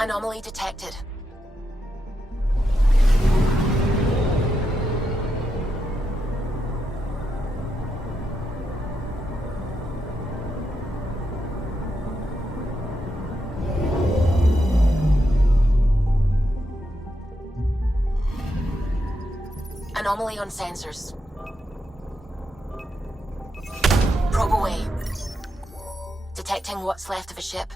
Anomaly detected. Anomaly on sensors. Probe away. Detecting what's left of a ship.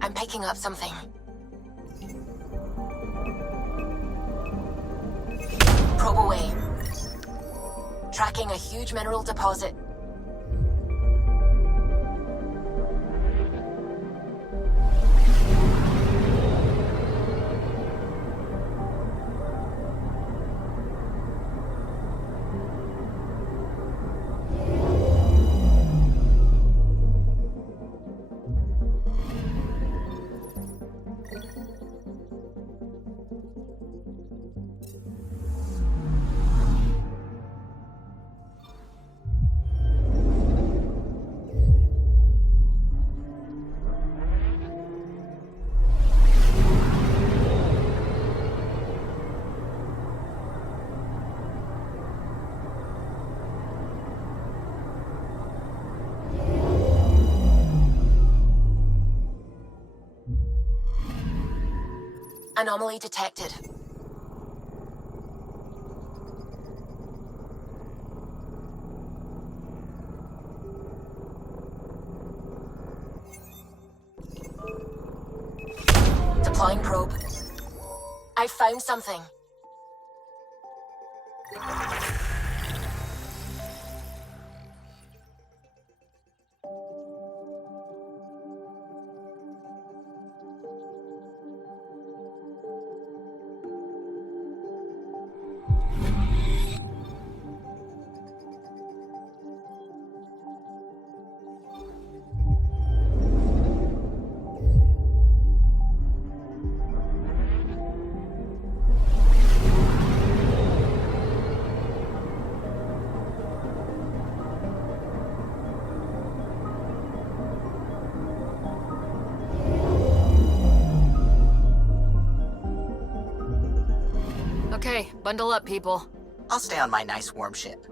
I'm picking up something. Probe away. Tracking a huge mineral deposit. Anomaly detected. Deploying probe. I found something. Okay, bundle up, people. I'll stay on my nice warm ship.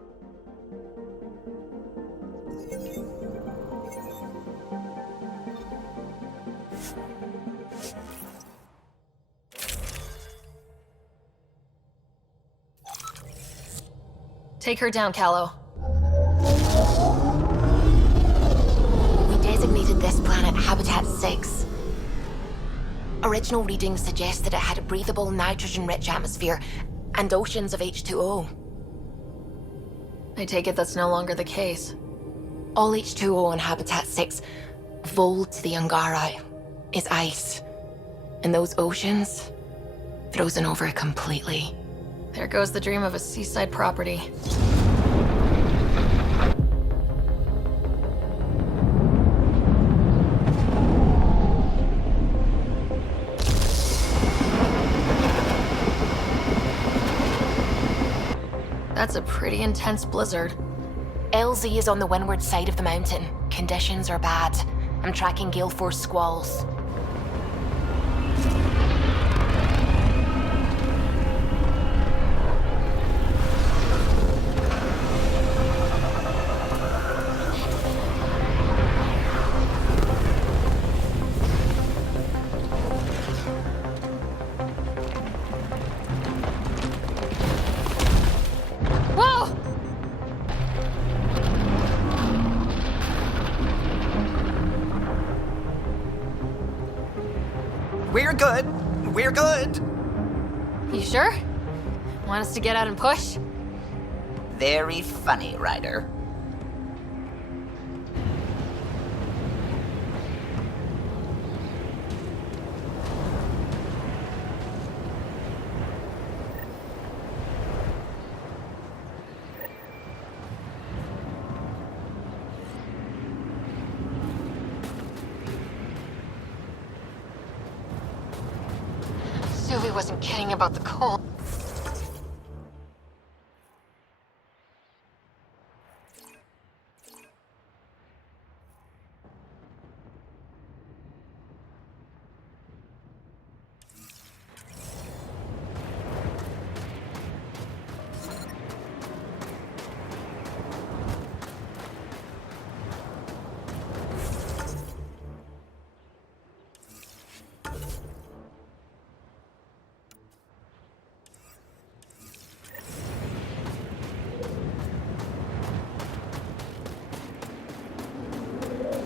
Take her down, Callow. We designated this planet Habitat 6. Original readings suggest that it had a breathable, nitrogen-rich atmosphere and oceans of H2O. I take it that's no longer the case. All H2O on Habitat 6, Voeld to the Angara, is ice. And those oceans, frozen over completely. There goes the dream of a seaside property. That's a pretty intense blizzard. LZ is on the windward side of the mountain. Conditions are bad. I'm tracking gale force squalls. Whoa! We're good. We're good. You sure? Want us to get out and push? Very funny, Ryder. Suvi wasn't kidding about the cold.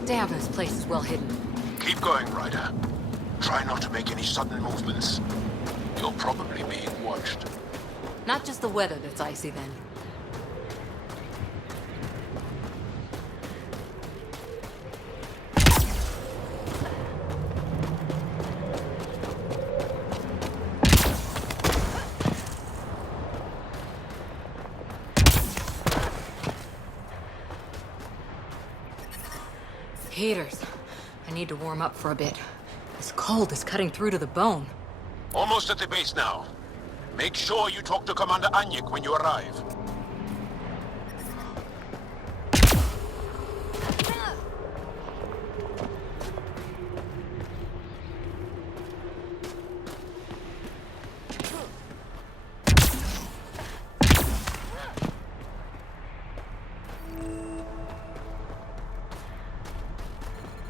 Damn, this place is well hidden. Keep going, Ryder. Try not to make any sudden movements. You're probably being watched. Not just the weather that's icy then. Heaters. I need to warm up for a bit. This cold is cutting through to the bone. Almost at the base now. Make sure you talk to Commander Anyik when you arrive.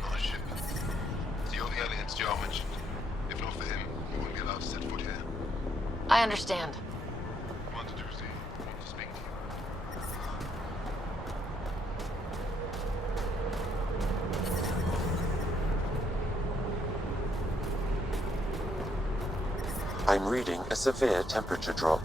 On a ship. The only aliens Jar mentioned. If not for him, we wouldn't be allowed to set foot here. I understand. Commander Tuesday, I want to speak to you. I'm reading a severe temperature drop.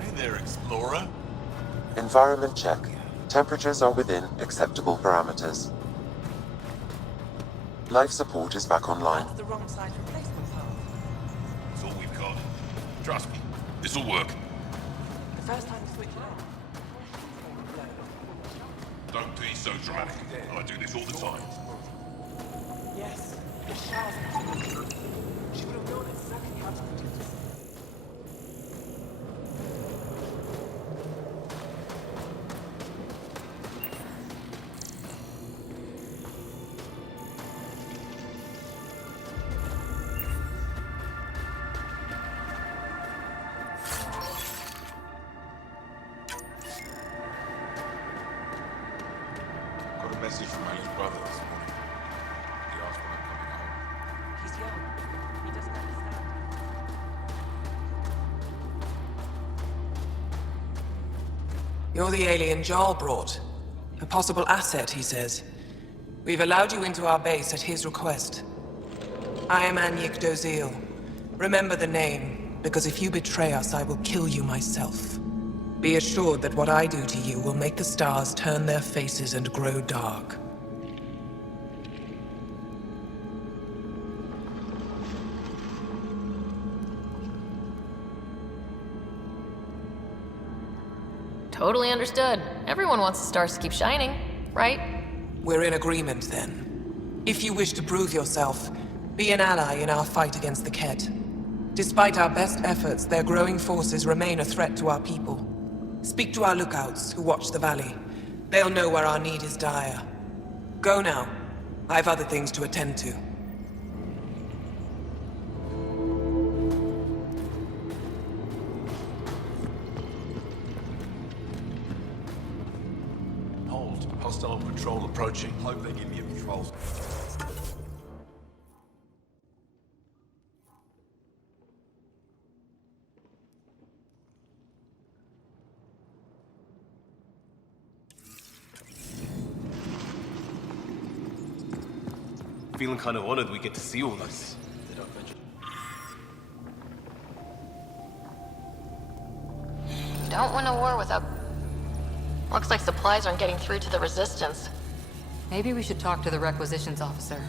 Hey there, Explorer. Environment check. Temperatures are within acceptable parameters. Life support is back online. That's the wrong side replacement part. That's all we've got. Trust me, this'll work. The first time you switch it on. Don't be so dramatic. I do this all the time. Yes, the Shah's intuition. She would have known exactly how to produce it. Got a message from Ali's brother this morning. He asked when I'm coming home. He's young. He doesn't understand. You're the alien Jarl brought. A possible asset, he says. We've allowed you into our base at his request. I am Anyik Dozil. Remember the name, because if you betray us, I will kill you myself. Be assured that what I do to you will make the stars turn their faces and grow dark. Totally understood. Everyone wants the stars to keep shining, right? We're in agreement, then. If you wish to prove yourself, be an ally in our fight against the Ket. Despite our best efforts, their growing forces remain a threat to our people. Speak to our lookouts, who watch the valley. They'll know where our need is dire. Go now. I've other things to attend to. Hold. Hostile patrol approaching. Hope they give me a patrol. Feeling kind of honored we get to see all this. Don't win a war without... Looks like supplies aren't getting through to the Resistance. Maybe we should talk to the requisitions officer.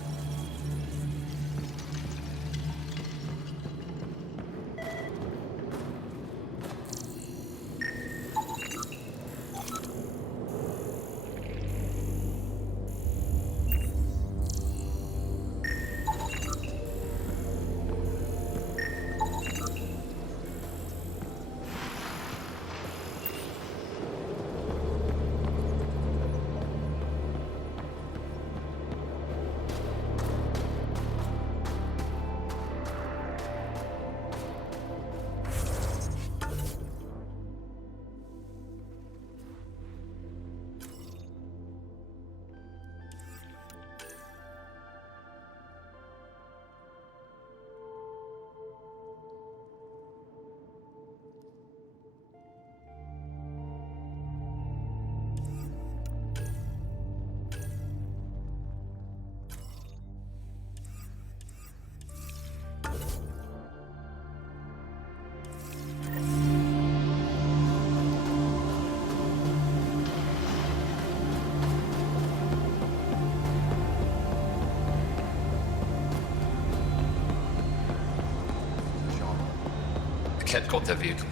Ket got their vehicle.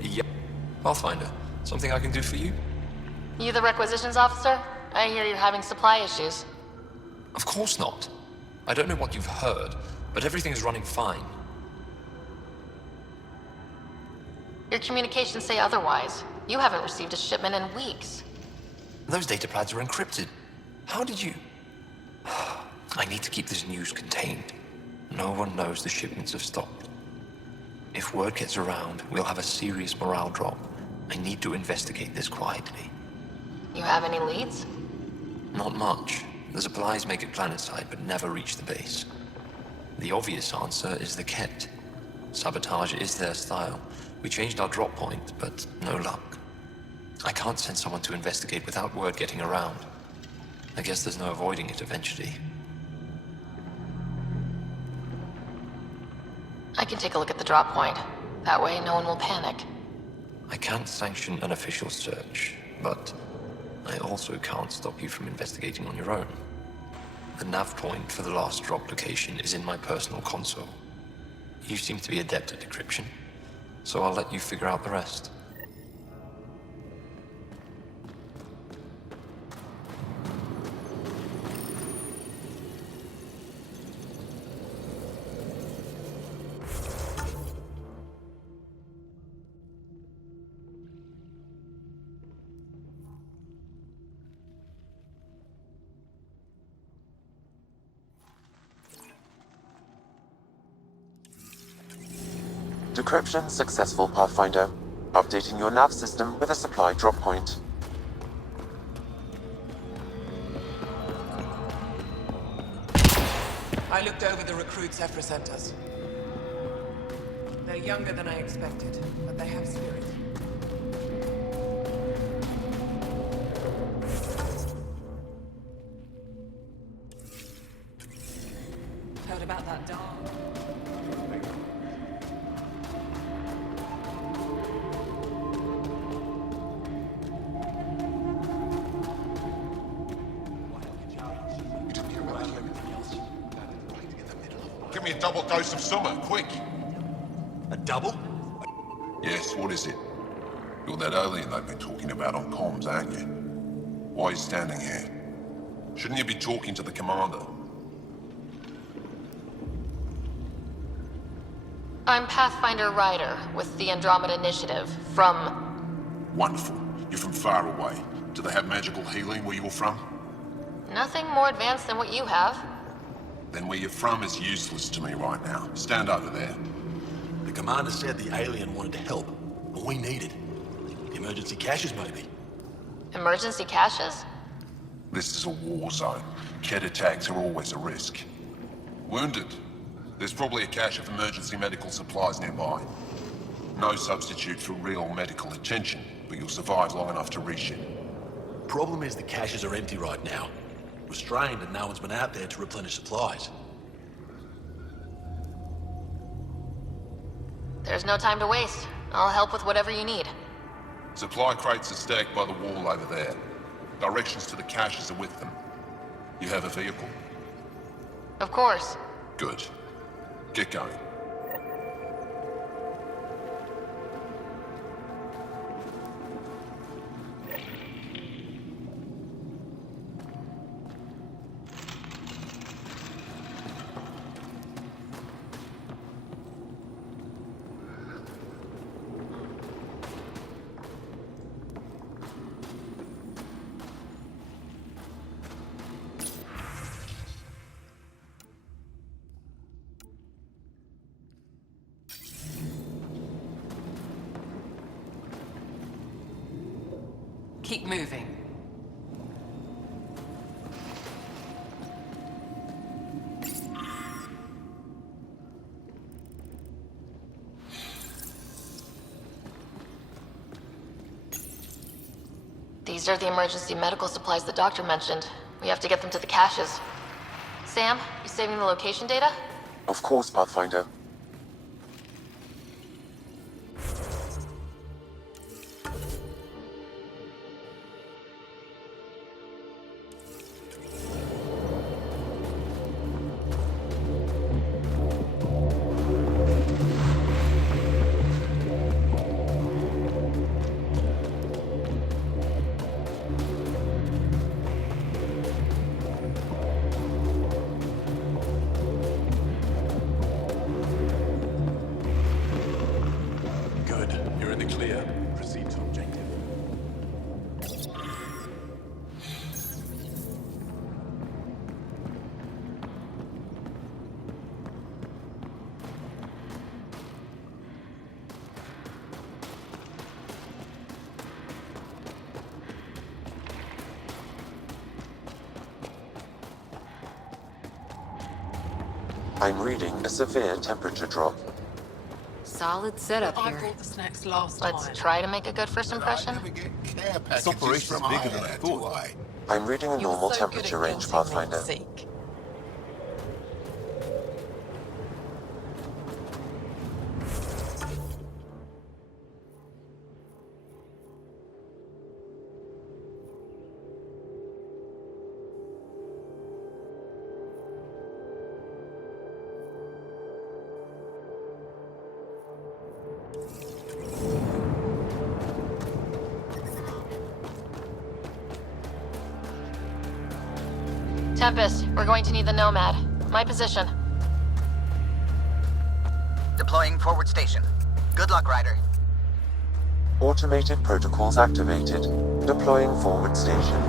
Yeah, I'll find her. Something I can do for you? You the requisitions officer? I hear you're having supply issues. Of course not. I don't know what you've heard, but everything's running fine. Your communications say otherwise. You haven't received a shipment in weeks. Those data pads are encrypted. How did you... I need to keep this news contained. No one knows the shipments have stopped. If word gets around, we'll have a serious morale drop. I need to investigate this quietly. You have any leads? Not much. The supplies make it planetside, but never reach the base. The obvious answer is the Ket. Sabotage is their style. We changed our drop point, but no luck. I can't send someone to investigate without word getting around. I guess there's no avoiding it eventually. I can take a look at the drop point. That way, no one will panic. I can't sanction an official search, but I also can't stop you from investigating on your own. The nav point for the last drop location is in my personal console. You seem to be adept at decryption, so I'll let you figure out the rest. Decryption successful, Pathfinder. Updating your nav system with a supply drop point. I looked over the recruit Zephyr sent us. They're younger than I expected, but they have spirit. Heard about that dog? Give me a double dose of summer, quick. A double? Yes, what is it? You're that alien they've been talking about on comms, aren't you? Why are you standing here? Shouldn't you be talking to the commander? I'm Pathfinder Ryder with the Andromeda Initiative from... Wonderful. You're from far away. Do they have magical healing where you're from? Nothing more advanced than what you have. Then where you're from is useless to me right now. Stand over there. The commander said the alien wanted to help, but we needed emergency caches, maybe. Emergency caches? This is a war zone. Ket attacks are always a risk. Wounded? There's probably a cache of emergency medical supplies nearby. No substitute for real medical attention, but you'll survive long enough to reship. Problem is the caches are empty right now. was strained and no one's been out there to replenish supplies. There's no time to waste. I'll help with whatever you need. Supply crates are stacked by the wall over there. Directions to the caches are with them. You have a vehicle? Of course. Good. Get going. Keep moving. These are the emergency medical supplies the doctor mentioned. We have to get them to the caches. Sam, you saving the location data? Of course, Pathfinder. Good. You're in the clear. Proceed to objective. I'm reading a severe temperature drop. Solid setup I here. brought the snacks last Let's time. try to make a good first impression. This operation's bigger than I thought. I'm reading a You were normal so good temperature at range, guilting me, Pathfinder. Zeke. Tempest, we're going to need the Nomad. My position. Deploying forward station. Good luck, Ryder. Automated protocols activated. Deploying forward station.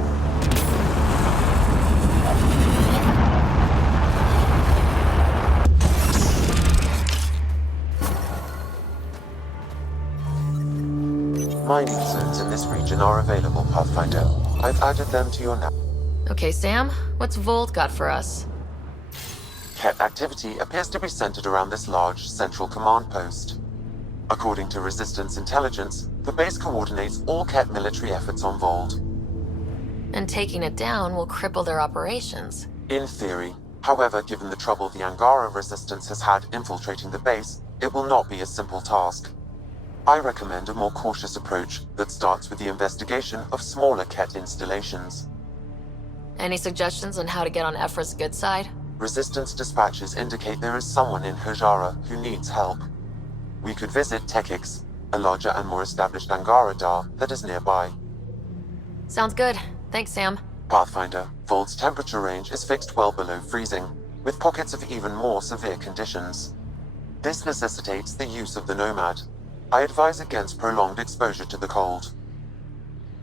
Mining zones in this region are available, Pathfinder. I've added them to your nav. Okay, Sam, what's Voeld got for us? Ket activity appears to be centered around this large central command post. According to Resistance intelligence, the base coordinates all Ket military efforts on Voeld. And taking it down will cripple their operations. In theory. However, given the trouble the Angara Resistance has had infiltrating the base, it will not be a simple task. I recommend a more cautious approach that starts with the investigation of smaller Ket installations. Any suggestions on how to get on Ephra's good side? Resistance dispatches indicate there is someone in Hajara who needs help. We could visit Tekix, a larger and more established Angara Dar that is nearby. Sounds good. Thanks, Sam. Pathfinder, Vold's temperature range is fixed well below freezing, with pockets of even more severe conditions. This necessitates the use of the Nomad. I advise against prolonged exposure to the cold.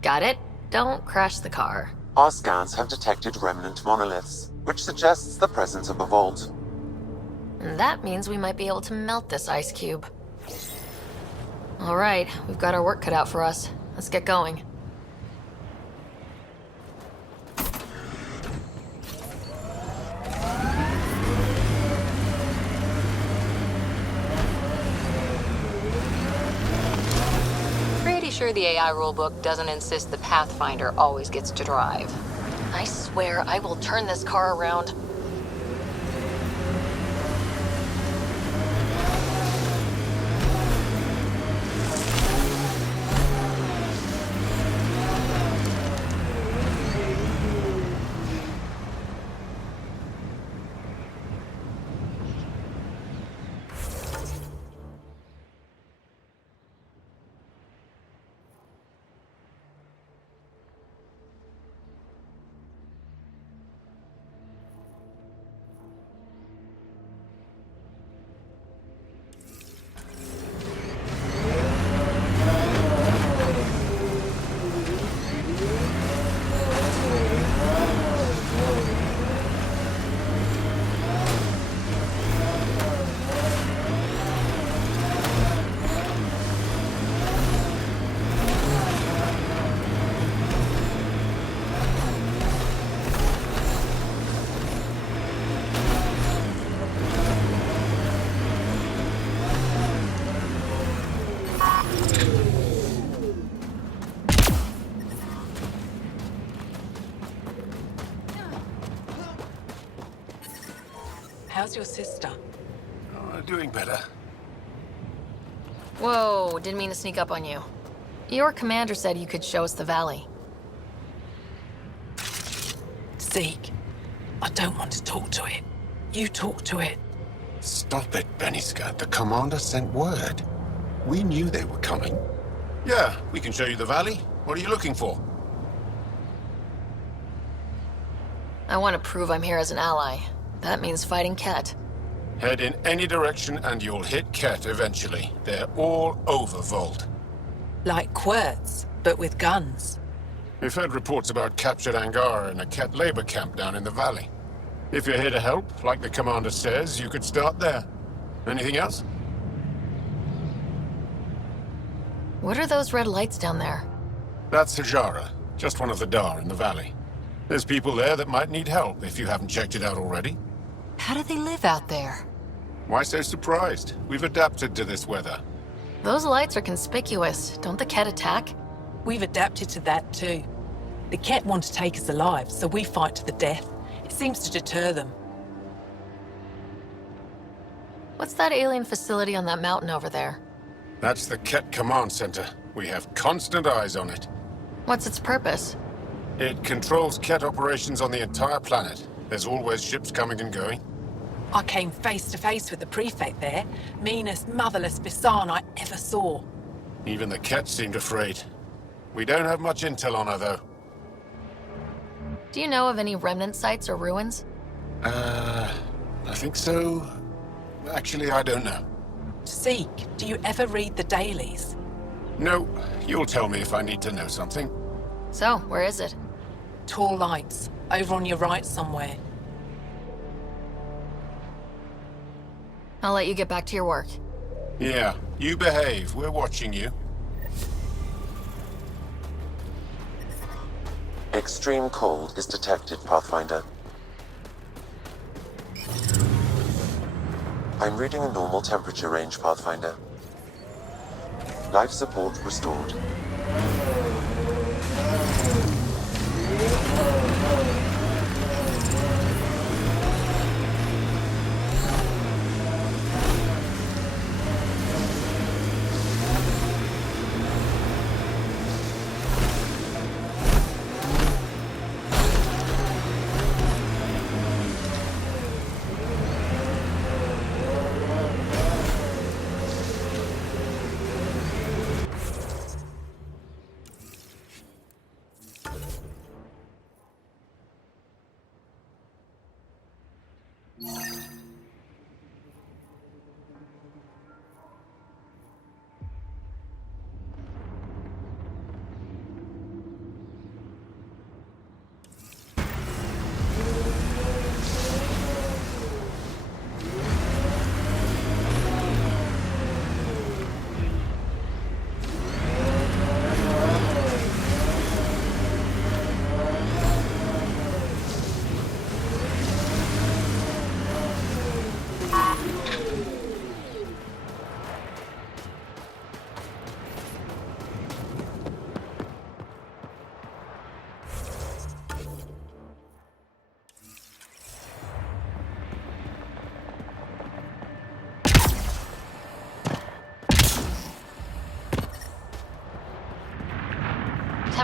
Got it. Don't crash the car. Our scans have detected remnant monoliths, which suggests the presence of a vault. And that means we might be able to melt this ice cube. All right, we've got our work cut out for us. Let's get going. Pretty sure the AI rulebook doesn't insist the Pathfinder always gets to drive. I swear I will turn this car around. How's your sister? Doing better. Whoa, didn't mean to sneak up on you. Your commander said you could show us the valley. Zeke, I don't want to talk to it. You talk to it. Stop it, Beniska. The commander sent word. We knew they were coming. Yeah, we can show you the valley. What are you looking for? I want to prove I'm here as an ally. That means fighting Ket. Head in any direction and you'll hit Ket eventually. They're all over Voeld. Like Quirts, but with guns. We've heard reports about captured Angara in a Ket labor camp down in the valley. If you're here to help, like the commander says, you could start there. Anything else? What are those red lights down there? That's Hajara, just one of the Dar in the valley. There's people there that might need help if you haven't checked it out already. How do they live out there? Why so surprised? We've adapted to this weather. Those lights are conspicuous. Don't the Ket attack? We've adapted to that too. The Ket want to take us alive, so we fight to the death. It seems to deter them. What's that alien facility on that mountain over there? That's the Ket Command Center. We have constant eyes on it. What's its purpose? It controls Ket operations on the entire planet. There's always ships coming and going. I came face to face with the prefect there. Meanest, motherless Bisan I ever saw. Even the Ket seemed afraid. We don't have much intel on her, though. Do you know of any remnant sites or ruins? I think so. Actually, I don't know. Zeke, do you ever read the dailies? No, you'll tell me if I need to know something. So, where is it? Tall lights, over on your right somewhere. I'll let you get back to your work. Yeah, you behave. We're watching you. Extreme cold is detected, Pathfinder. I'm reading a normal temperature range, Pathfinder. Life support restored.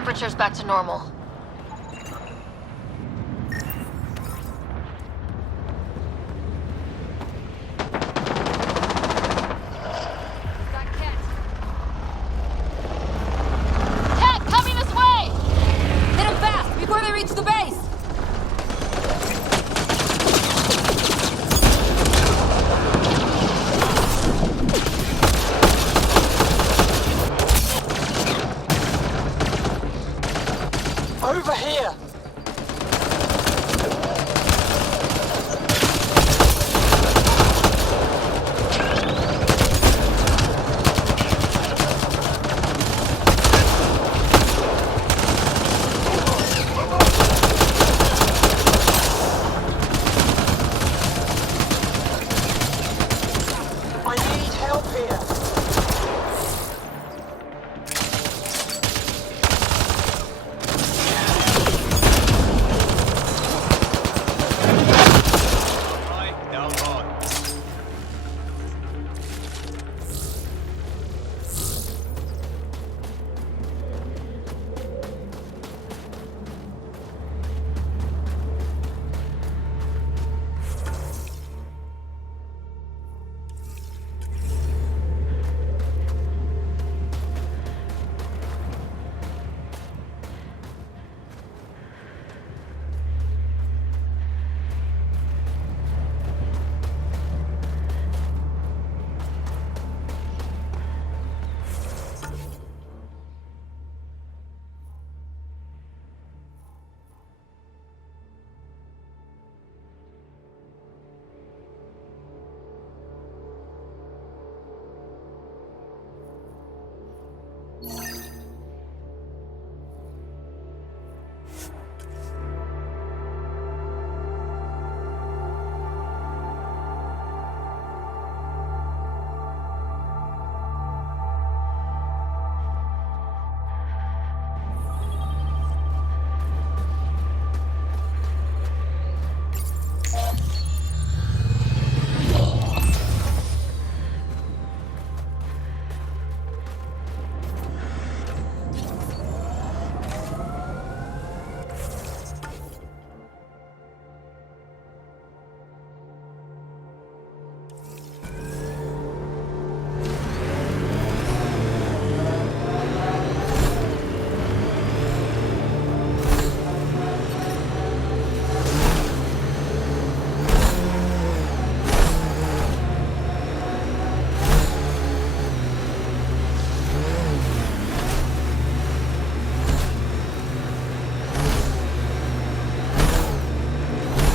Temperature's back to normal. Cat, coming this way! Hit them fast before they reach the base! Over here! I need help here!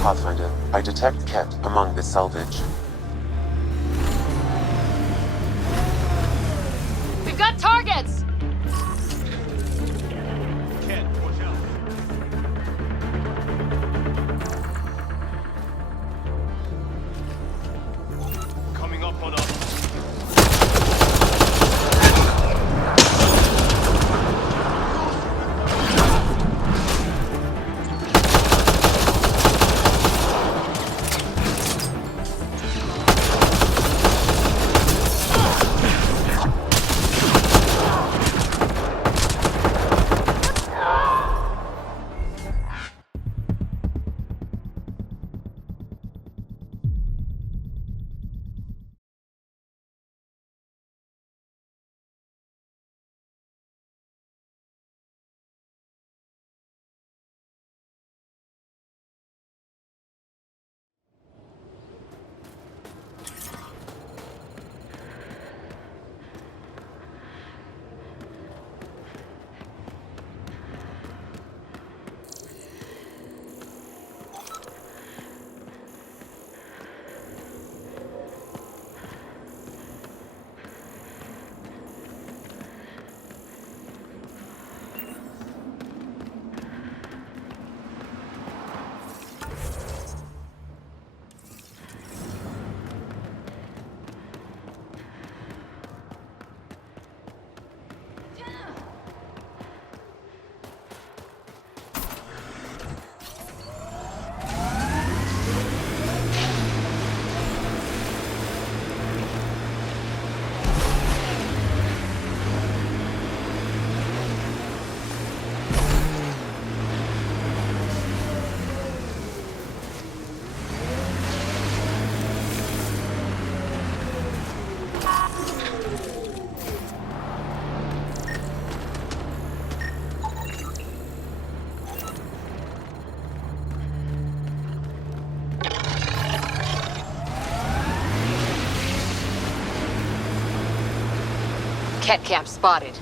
Pathfinder, I detect Ket among this salvage. We've got targets! Coming up on us. Ket camp spotted.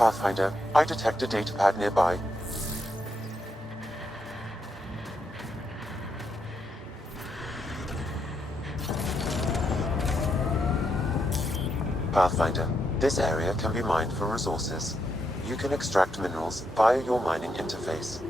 Pathfinder, I detect a datapad nearby. Pathfinder, this area can be mined for resources. You can extract minerals via your mining interface.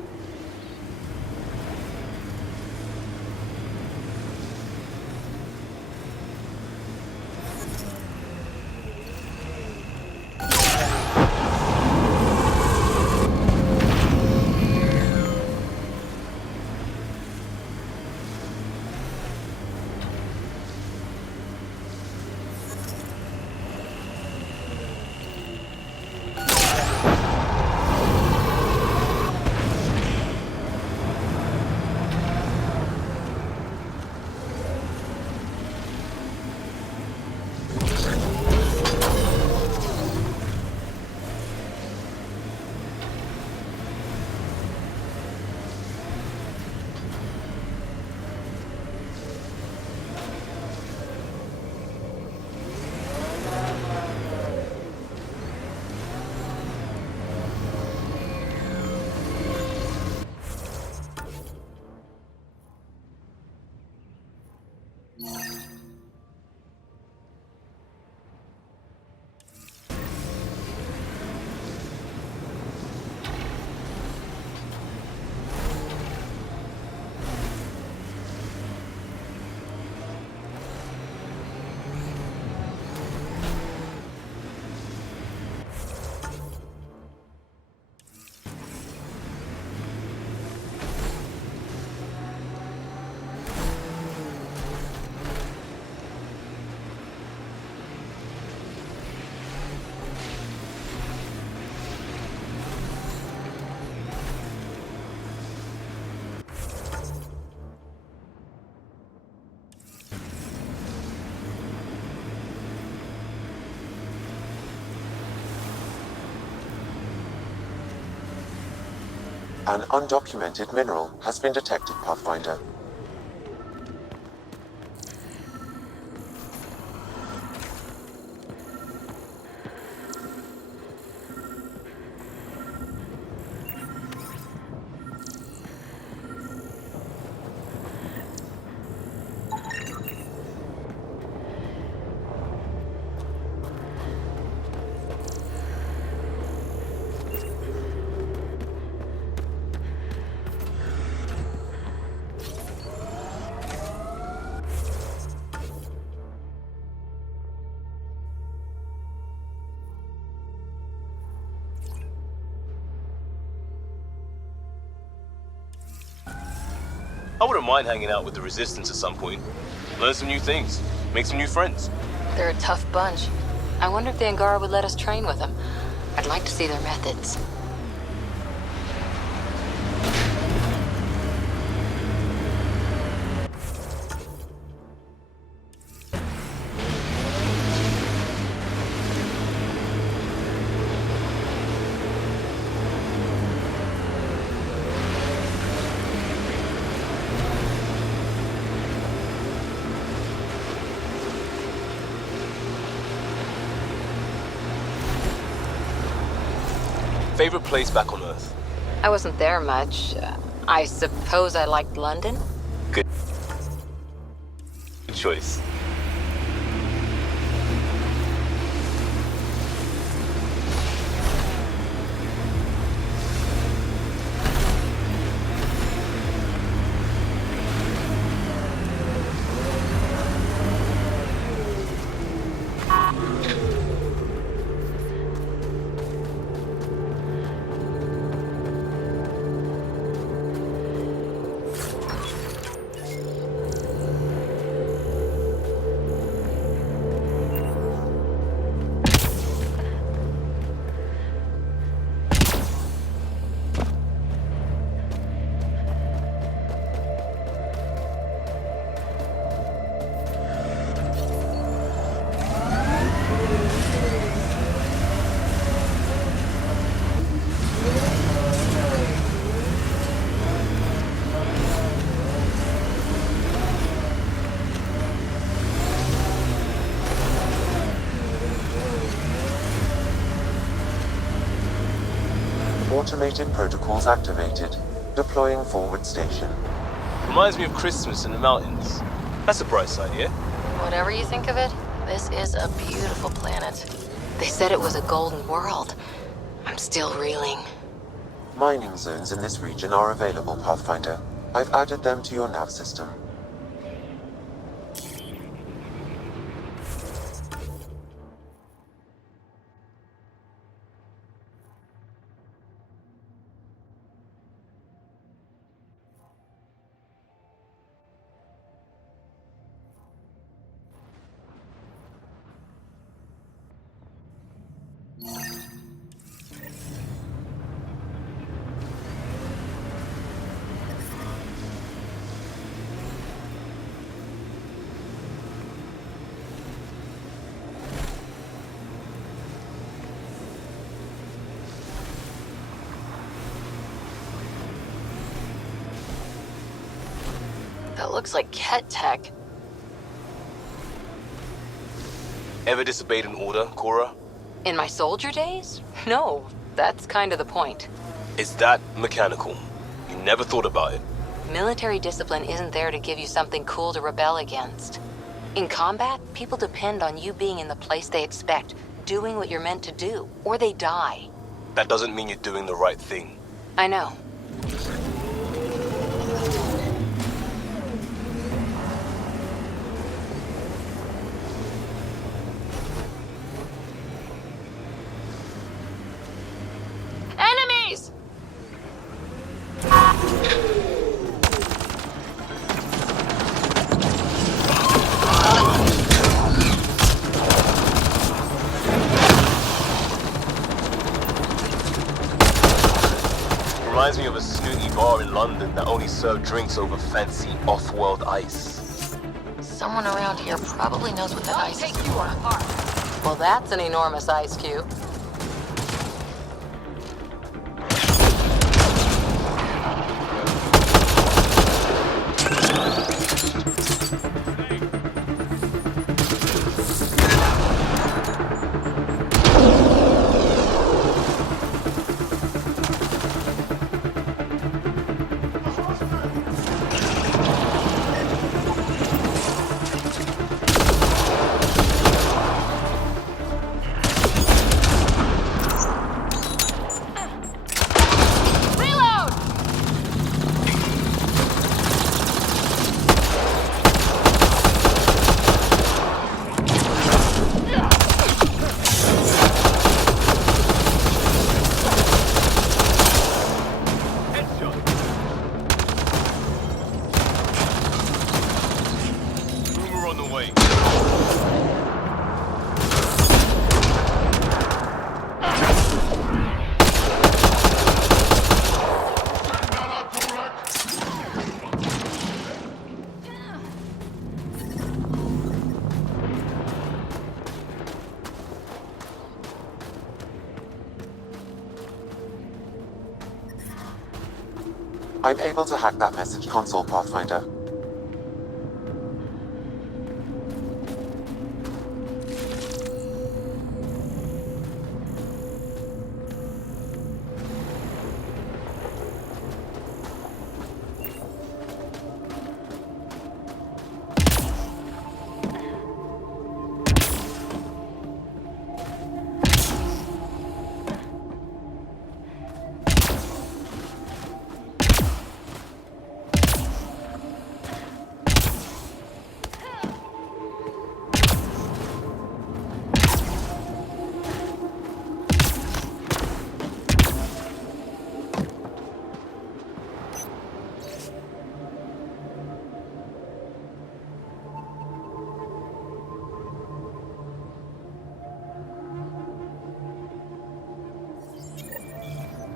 An undocumented mineral has been detected, Pathfinder. I wouldn't mind hanging out with the Resistance at some point. Learn some new things, make some new friends. They're a tough bunch. I wonder if the Angara would let us train with them. I'd like to see their methods. Favorite place back on Earth? I wasn't there much. I suppose I liked London? Good choice. Automated protocols activated. Deploying forward station. Reminds me of Christmas in the mountains. That's a bright side, yeah? Whatever you think of it, this is a beautiful planet. They said it was a golden world. I'm still reeling. Mining zones in this region are available, Pathfinder. I've added them to your nav system. That looks like Ket tech. Ever disobeyed an order, Cora? In my soldier days? No, that's kind of the point. Is that mechanical? You never thought about it? Military discipline isn't there to give you something cool to rebel against. In combat, people depend on you being in the place they expect, doing what you're meant to do, or they die. That doesn't mean you're doing the right thing. I know. Enemies! Reminds me of a snooty bar in London that only served drinks over fancy off-world ice. Someone around here probably knows what that ice is for. Well, that's an enormous ice cube. I'm able to hack that message console, Pathfinder.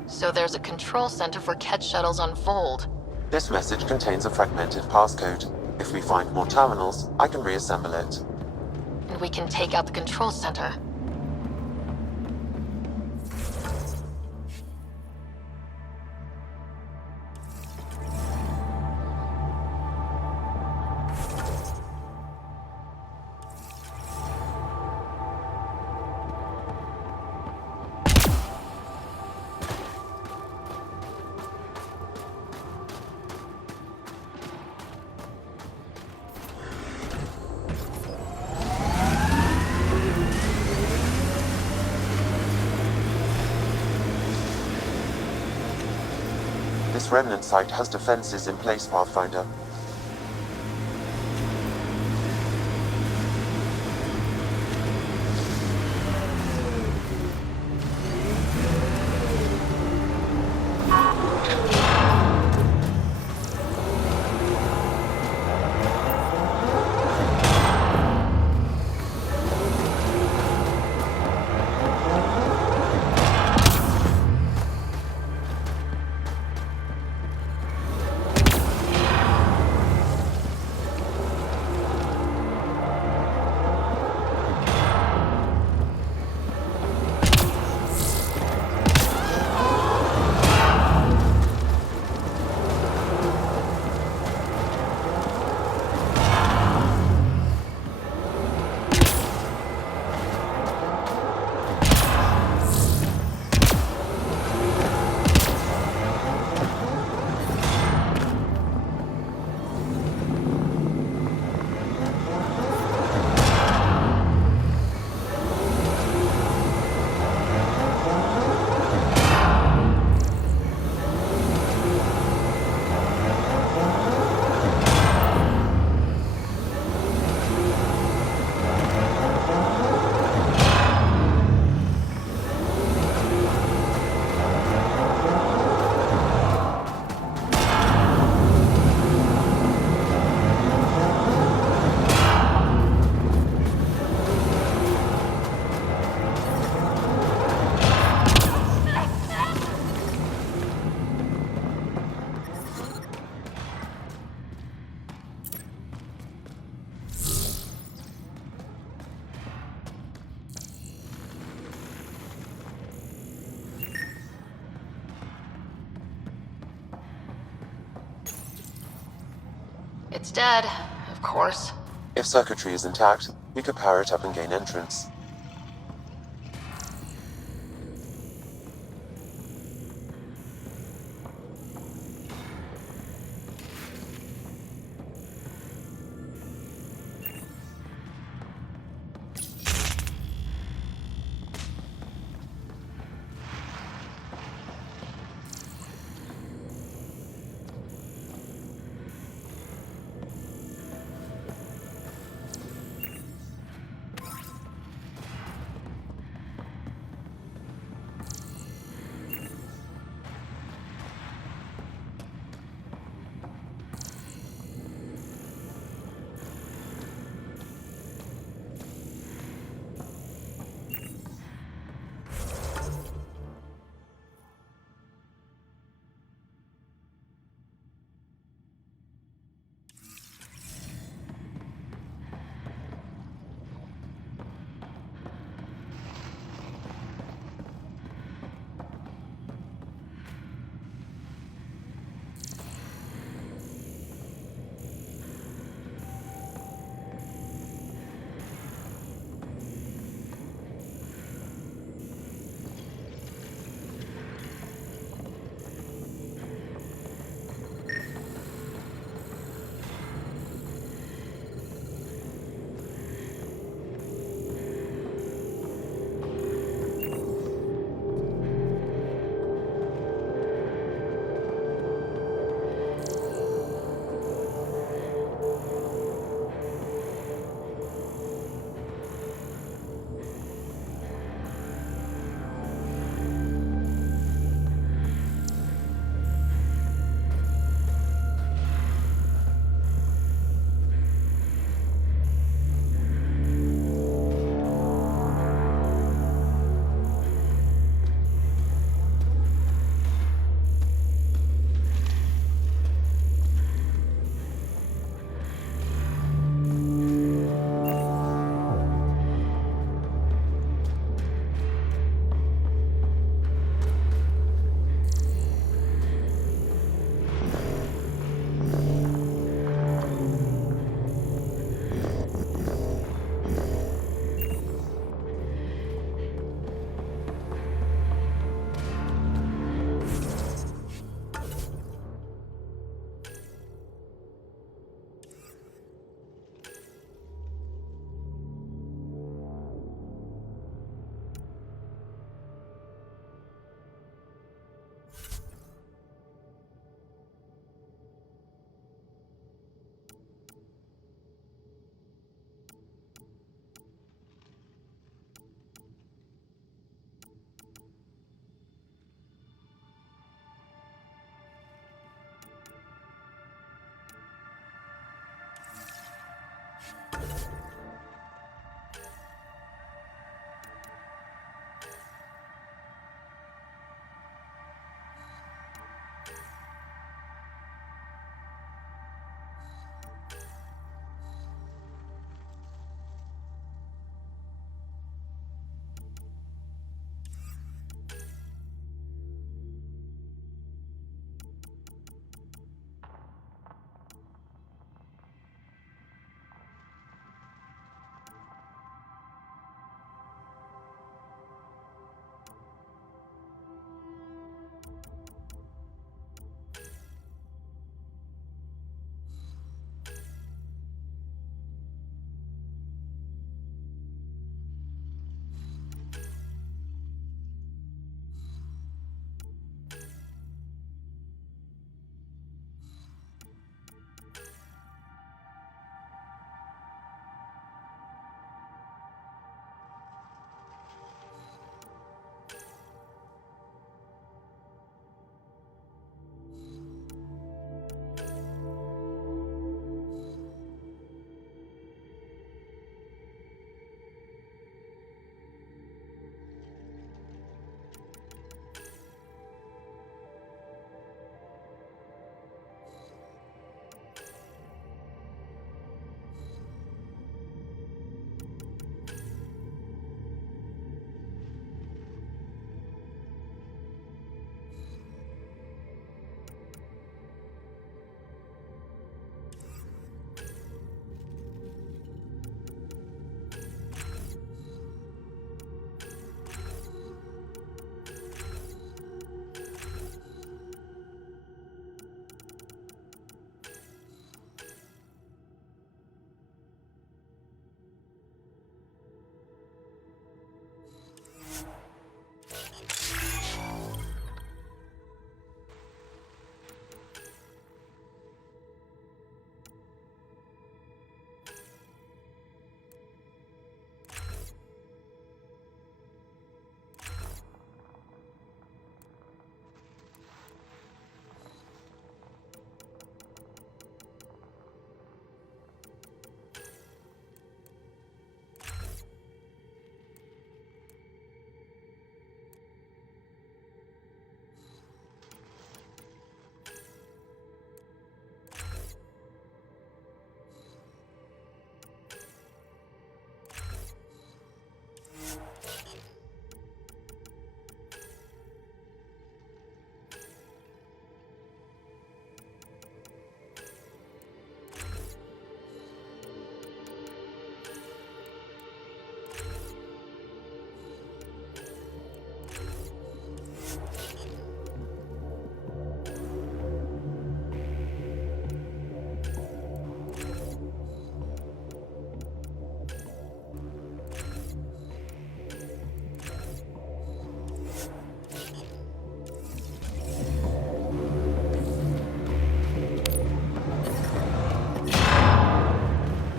So there's a control center for Ket shuttles on Voeld. This message contains a fragmented passcode. If we find more terminals, I can reassemble it. And we can take out the control center. This remnant site has defenses in place, Pathfinder. It's dead, of course. If circuitry is intact, we could power it up and gain entrance.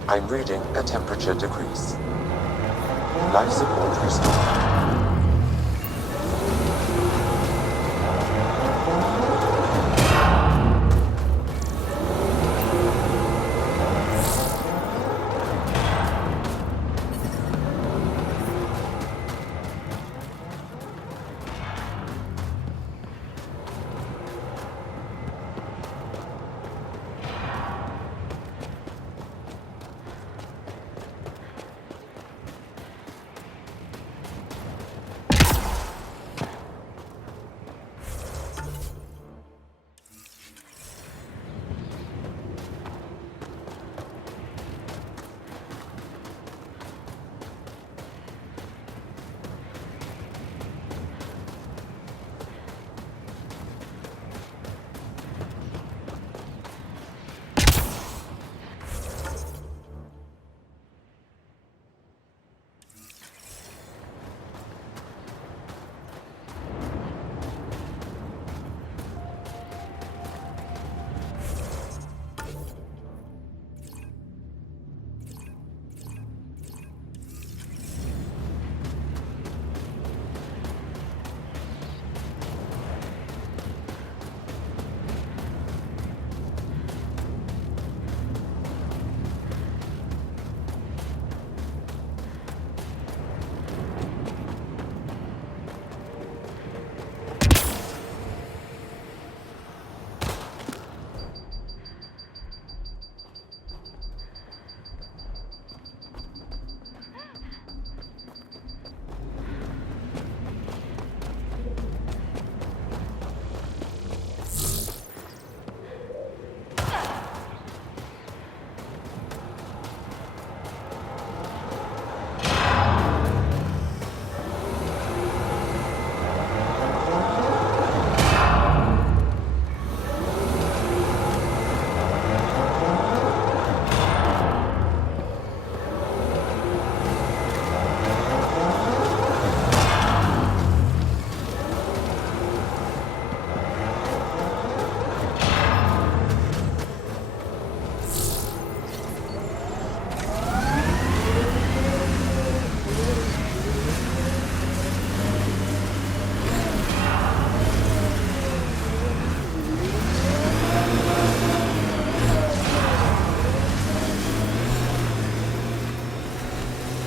I'm reading a temperature decrease. Life support restored.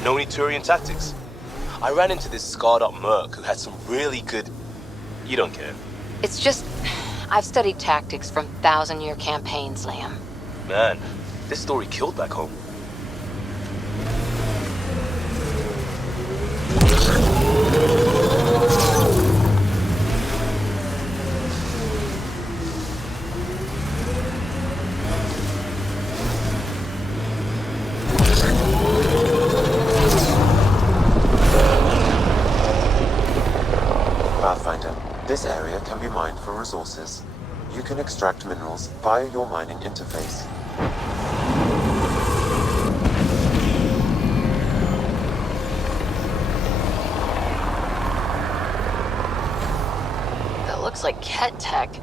Know any Turian tactics? I ran into this scarred up merc who had some really good... You don't care. It's just, I've studied tactics from thousand-year campaigns, Liam. Man, this story killed back home. Pathfinder, this area can be mined for resources. You can extract minerals via your mining interface. That looks like Ket tech.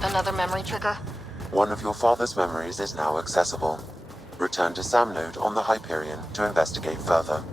Another memory trigger? One of your father's memories is now accessible. Return to Sam Node on the Hyperion to investigate further.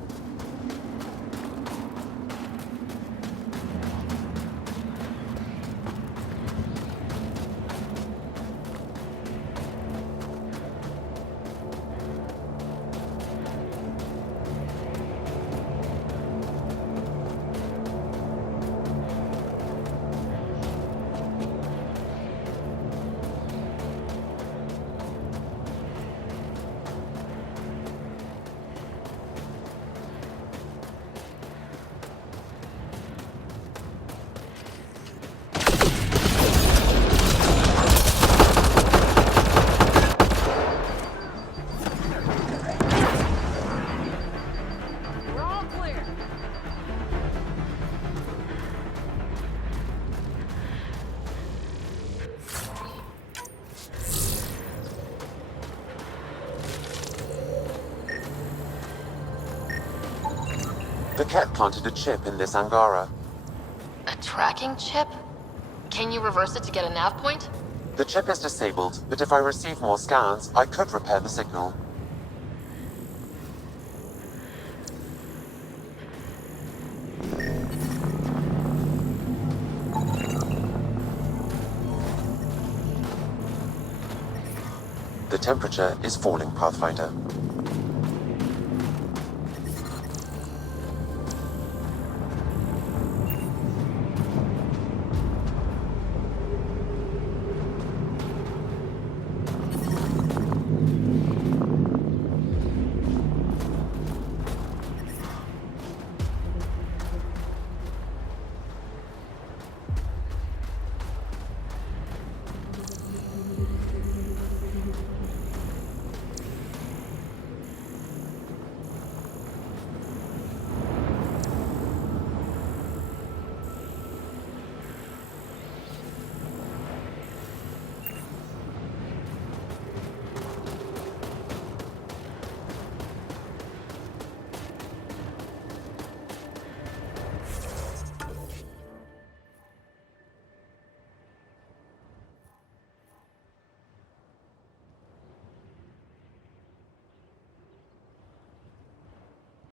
The Ket planted a chip in this Angara. A tracking chip? Can you reverse it to get a nav point? The chip is disabled, but if I receive more scans, I could repair the signal. The temperature is falling, Pathfinder.